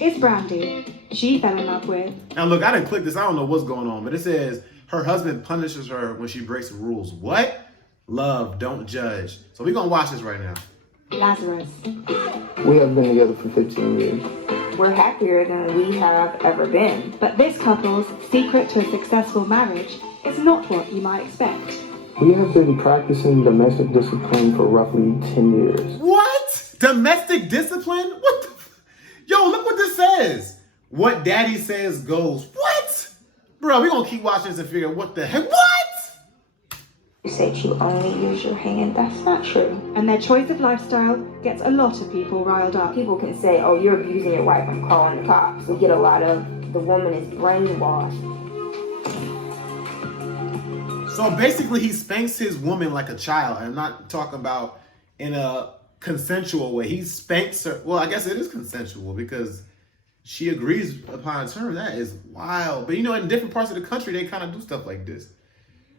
is Brandy. She fell in love with. Now look, I didn't click this. I don't know what's going on, but it says her husband punishes her when she breaks the rules. What? Love, don't judge. So we're going to watch this right now. Lazarus. We have been together for 15 years. We're happier than we have ever been. But this couple's secret to a successful marriage is not what you might expect. We have been practicing domestic discipline for roughly 10 years. What? Domestic discipline? What the Yo, look what this says. What daddy says goes. What? Bro, we're going to keep watching this and figure out what the heck. What? You said you only use your hand. That's not true. And their choice of lifestyle gets a lot of people riled up. People can say, oh, you're abusing your wife, I'm calling the cops. We get a lot of, the woman is brainwashed. So basically he spanks his woman like a child. I'm not talking about in a consensual way. He spanks her. Well, I guess it is consensual because she agrees upon terms. That is wild. But you know, in different parts of the country, they kind of do stuff like this.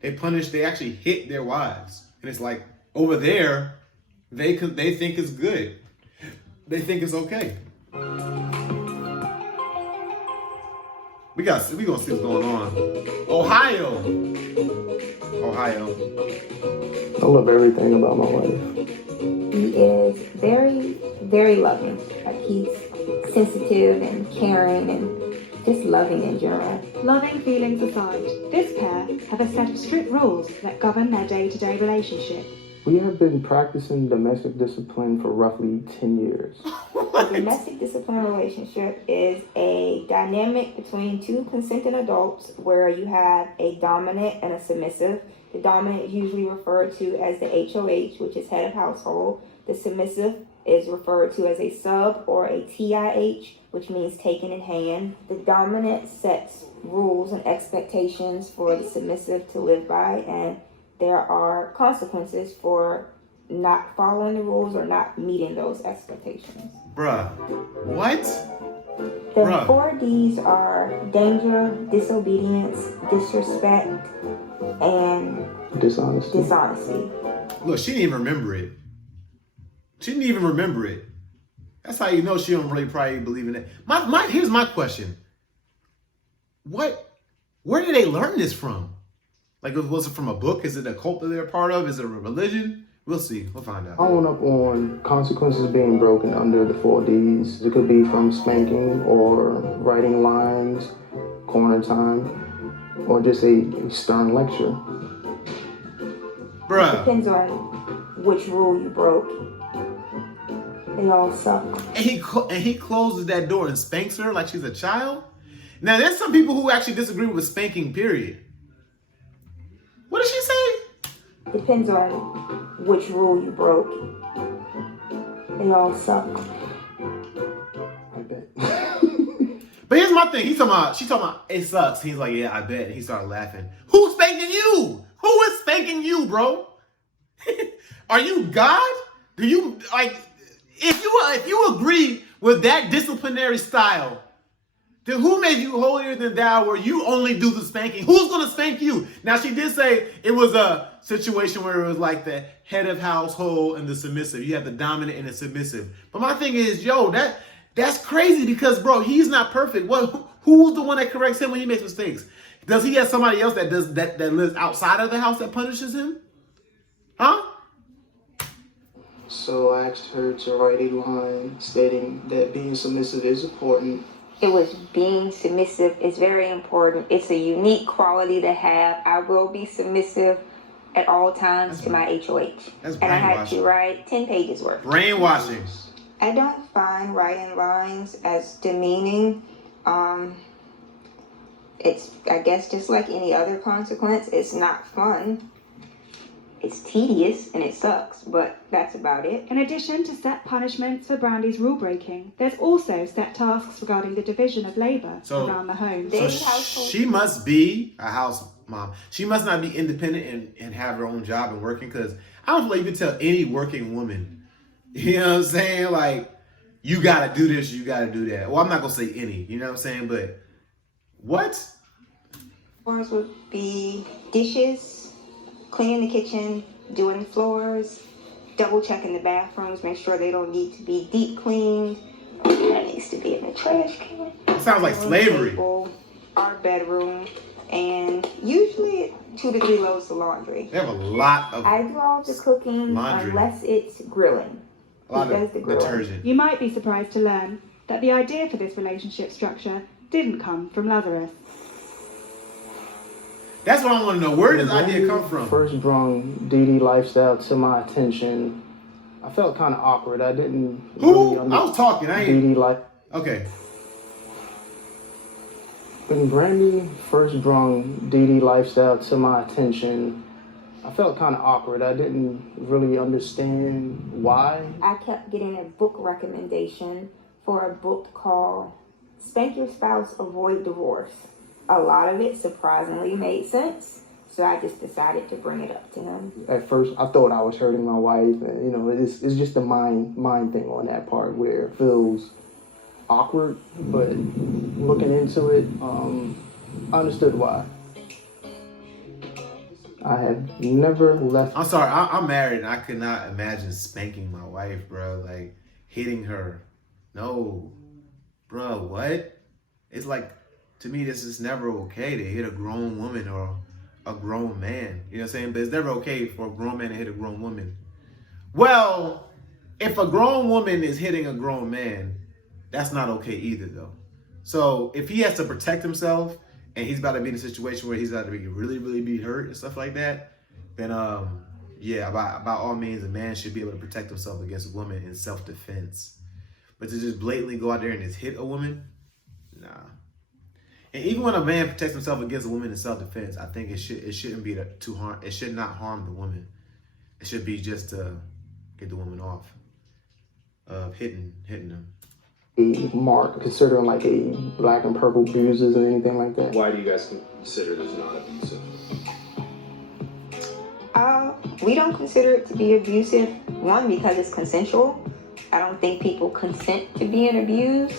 They actually hit their wives. And it's like, over there, they think it's good. They think it's okay. We gonna see what's going on. Ohio. I love everything about my wife. He is very, very loving. Like, he's sensitive and caring and just loving in general. Loving feelings aside, this pair have a set of strict rules that govern their day-to-day relationship. We have been practicing domestic discipline for roughly 10 years. A domestic discipline relationship is a dynamic between two consenting adults where you have a dominant and a submissive. The dominant is usually referred to as the HOH, which is head of household. The submissive is referred to as a sub or a TIH, which means taken in hand. The dominant sets rules and expectations for the submissive to live by, and there are consequences for not following the rules or not meeting those expectations. Bruh. What? The 4 Ds are danger, disobedience, disrespect, and dishonesty. Look, she didn't even remember it. That's how you know she don't really probably believe in it. Here's my question. Where did they learn this from? Like, was it from a book? Is it a cult that they're part of? Is it a religion? We'll see. We'll find out. Following up on consequences being broken under the 4 Ds, it could be from spanking or writing lines, corner time, or just a stern lecture. Bruh. Depends on which rule you broke. They all suck. And he closes that door and spanks her like she's a child? Now, there's some people who actually disagree with spanking, period. What did she say? Depends on which rule you broke. They all suck. I bet. But here's my thing. She's talking about, it sucks. He's like, yeah, I bet. And he started laughing. Who's spanking you? Who is spanking you, bro? Are you God? Do you, like, if you agree with that disciplinary style, then who made you holier than thou where you only do the spanking? Who's going to spank you? Now, she did say it was a situation where it was like the head of household and the submissive. You have the dominant and the submissive. But my thing is, that's crazy because, bro, he's not perfect. Who's the one that corrects him when he makes mistakes? Does he have somebody else that lives outside of the house that punishes him? Huh? So I asked her to write a line stating that being submissive is important. It was being submissive is very important. It's a unique quality to have. I will be submissive at all times to my HOH. That's and I had to write 10 pages worth. Brainwashing. I don't find writing lines as demeaning. It's, I guess, just like any other consequence. It's not fun. It's tedious and it sucks, but that's about it. In addition to set punishments for Brandy's rule breaking, there's also set tasks regarding the division of labour around the home. So she must be a house mom. She must not be independent and have her own job and working, because I don't feel like you can tell any working woman, you know what I'm saying? Like, you got to do this, you got to do that. Well, I'm not going to say any, you know what I'm saying? But what? Chores would be dishes, cleaning the kitchen, doing the floors, double checking the bathrooms, make sure they don't need to be deep cleaned. That needs to be in the trash can. It sounds like slavery. Table, our bedroom, and usually 2 to 3 loads of laundry. They have a lot of I do all the cooking laundry. unless it's grilling. A lot He of does the grilling. detergent. You might be surprised to learn that the idea for this relationship structure didn't come from Lazarus. That's what I want to know. Where did this idea come from? First brung DD lifestyle to my attention, I felt kind of awkward. I didn't Who? really I was talking. I ain't. DD life. Okay. When Brandy first brung DD lifestyle to my attention, I felt kind of awkward. I didn't really understand why. I kept getting a book recommendation for a book called Spank Your Spouse, Avoid Divorce. A lot of it surprisingly made sense, so I just decided to bring it up to him. At first, I thought I was hurting my wife, and it's just a mind thing on that part where it feels awkward. But looking into it, I understood why. I have never left. I'm sorry. I'm married, and I could not imagine spanking my wife, bro. Like hitting her. No, bro. What? It's like, to me, this is never okay to hit a grown woman or a grown man. You know what I'm saying? But it's never okay for a grown man to hit a grown woman. Well, if a grown woman is hitting a grown man, that's not okay either, though. So if he has to protect himself and he's about to be in a situation where he's about to be really be hurt and stuff like that, then yeah, by all means, a man should be able to protect himself against a woman in self-defense. But to just blatantly go out there and just hit a woman, nah. And even when a man protects himself against a woman in self-defense, I think it shouldn't be to harm. It should not harm the woman. It should be just to get the woman off of hitting them. A mark considering like a black and purple bruises or anything like that. Why do you guys consider this not abusive? We don't consider it to be abusive. One, because it's consensual. I don't think people consent to being abused.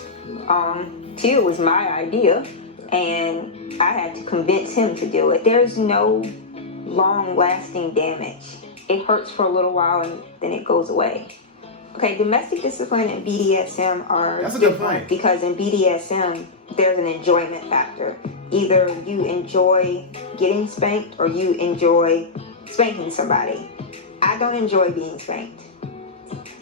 Two, it was my idea, and I had to convince him to do it. There's no long-lasting damage. It hurts for a little while and then it goes away. Okay, domestic discipline and BDSM are That's a good different point. because in BDSM, there's an enjoyment factor. Either you enjoy getting spanked or you enjoy spanking somebody. I don't enjoy being spanked.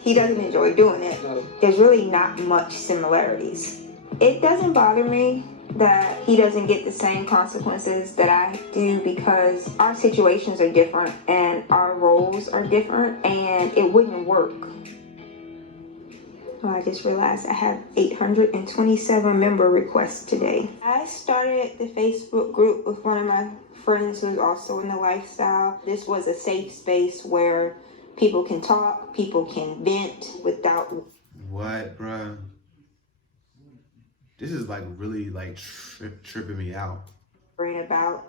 He doesn't enjoy doing it. There's really not much similarities. It doesn't bother me that he doesn't get the same consequences that I do because our situations are different and our roles are different and it wouldn't work. Oh, I just realized I have 827 member requests today. I started the Facebook group with one of my friends who's also in the lifestyle. This was a safe space where people can talk, people can vent without... What, bruh? This is like really like tripping me out. ...worrying about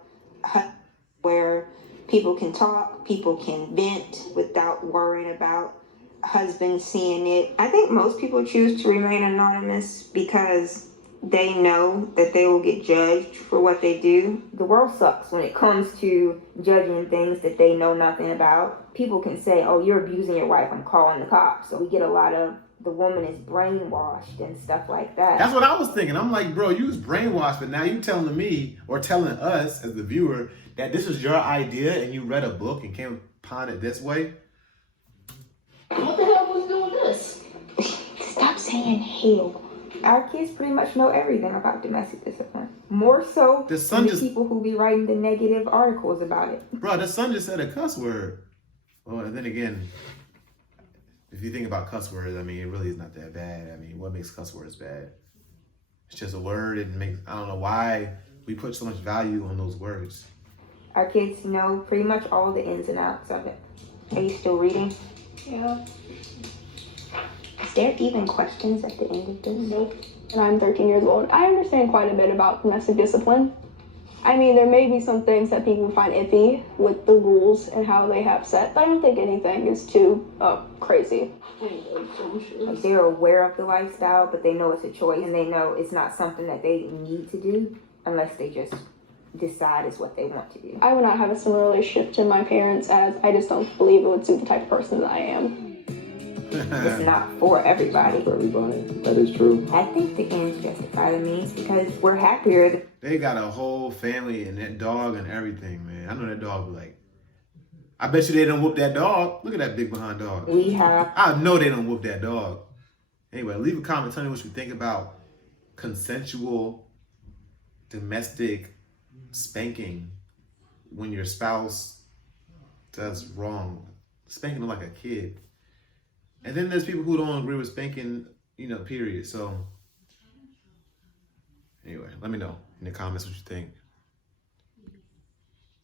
where people can talk, people can vent without worrying about husband seeing it. I think most people choose to remain anonymous because they know that they will get judged for what they do. The world sucks when it comes to judging things that they know nothing about. People can say, oh, you're abusing your wife, I'm calling the cops. So we get a lot of the woman is brainwashed and stuff like that. That's what I was thinking. I'm like, bro, you was brainwashed, but now you telling me or telling us as the viewer that this was your idea and you read a book and came upon it this way. What the hell was doing this? Stop saying hell. Our kids pretty much know everything about domestic discipline. More so than the people who be writing the negative articles about it. Bro, the son just said a cuss word. Well, and then again, if you think about cuss words, I mean, it really is not that bad. I mean, what makes cuss words bad? It's just a word. It makes, I don't know why we put so much value on those words. Our kids know pretty much all the ins and outs of it. Are you still reading? Yeah. Is there even questions at the end of this? Nope. And I'm 13 years old. I understand quite a bit about domestic discipline. I mean, there may be some things that people find iffy with the rules and how they have set, but I don't think anything is too crazy. Like they're aware of the lifestyle, but they know it's a choice, and they know it's not something that they need to do unless they just decide is what they want to do. I would not have a similar relationship to my parents, as I just don't believe it would suit the type of person that I am. it's not for everybody. For everybody. That is true. I think the ends justify the means because we're happier. They got a whole family and that dog and everything, man. I know that dog be like, I bet you they don't whoop that dog. Look at that big behind dog. We have. I know they don't whoop that dog. Anyway, leave a comment. Tell me what you think about consensual domestic spanking when your spouse does wrong. Spanking them like a kid. And then there's people who don't agree with spanking, period. So, anyway, let me know in the comments what you think.